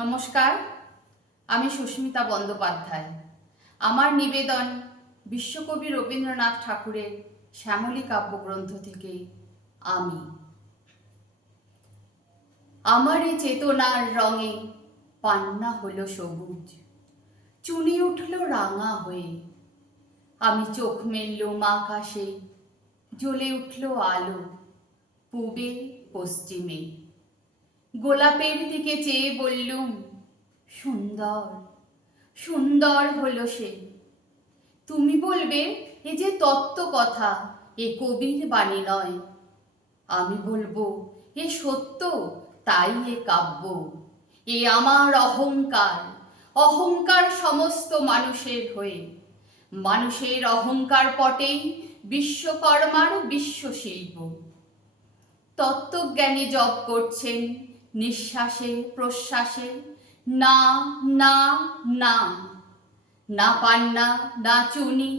নমস্কার আমি সুস্মিতা বন্দ্যোপাধ্যায় আমার নিবেদন বিশ্বকবি রবীন্দ্রনাথ ঠাকুরের শ্যামলী কাব্যগ্রন্থ থেকে আমি আমার এ চেতনার রঙে পান্না হলো সবুজ চুনি উঠল রাঙা হয়ে আমি চোখ মেললুম আকাশে জ্বলে উঠল আলো পূবে পশ্চিমে গোলাপের দিকে চেয়ে বললুম সুন্দর সুন্দর হলো সে তুমি বলবে এ যে তত্ত্ব কথা এ কবির বাণী নয় আমি বলবো এ সত্য তাই এ কাব্য এ আমার অহংকার অহংকার সমস্ত মানুষের হয়ে মানুষের অহংকার পটেই বিশ্বকর্মার বিশ্বশিল্প তত্ত্বজ্ঞানী জপ করছেন নিঃশ্বাসে প্রশ্বাসে না না না না পান্না না চুনি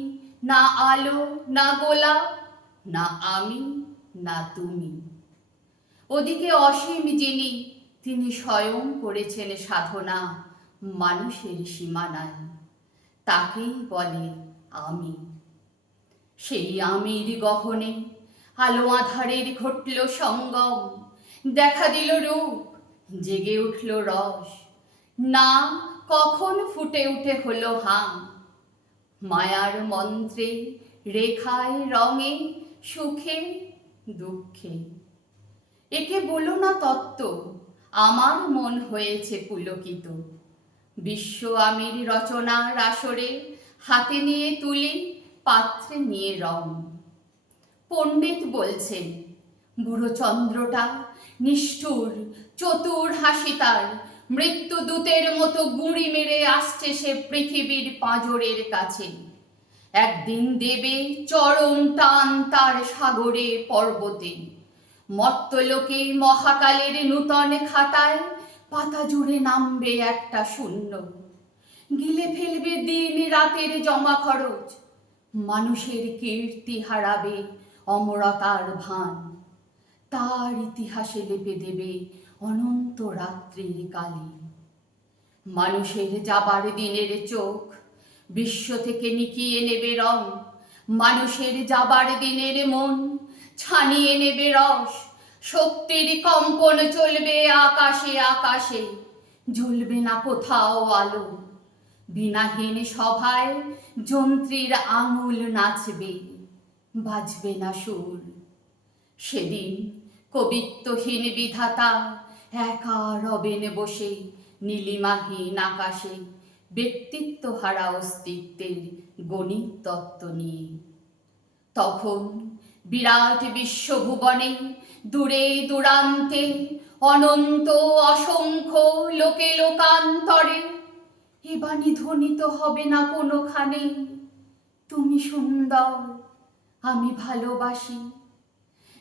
না আলো না গোলা না আমি না তুমি ওদিকে অসীম যিনি তিনি স্বয়ং করেছেন সাধনা মানুষের সীমানায় তাকেই বলে আমি সেই আমির গহনে আলো আধারের ঘটল সঙ্গম দেখা দিল রূপ জেগে উঠল রস না কখন ফুটে উঠে হলো হাম মায়ার মন্ত্রে রেখায় রঙে সুখে দুঃখে একে বলো না তত্ত্ব আমার মন হয়েছে পুলকিত বিশ্ব আমির রচনার আসরে হাতে নিয়ে তুলি পাত্রে নিয়ে রং পণ্ডিত বলছেন বুড়োচন্দ্রটা নিষ্ঠুর চতুর হাসি তার মৃত্যুদূতের মতো গুঁড়ি মেরে আসছে সে পৃথিবীর পাঁজরের কাছে একদিন দেবে চরম টান তার সাগরে পর্বতে মর্তলোকে মহাকালের নূতন খাতায় পাতা জুড়ে নামবে একটা শূন্য গিলে ফেলবে দিন রাতের জমা খরচ মানুষের কীর্তি হারাবে অমরতার ভান তার ইতিহাসে লেপে দেবে অনন্ত রাত্রির কালি মানুষের যাবার দিনের চোখ বিশ্ব থেকে নিকিয়ে নেবে রং মানুষের যাবার দিনের মন ছানিয়ে নেবে রস শক্তির কম্পন চলবে আকাশে আকাশে জ্বলবে না কোথাও আলো বিনাহীন সভায় যন্ত্রীর আঙুল নাচবে বাজবে না সুর সেদিন কবিত্বহীন বিধাতা একা রবেন বসে নীলিমাহীন আকাশে ব্যক্তিত্ব হারা অস্তিত্বের গণিত তত্ত্ব নিয়ে তখন বিরাট বিশ্বভুবনে দূরে দূরান্তে অনন্ত অসংখ্য লোকে লোকান্তরে এ বাণী ধ্বনিত হবে না কোনোখানে তুমি সুন্দর আমি ভালোবাসি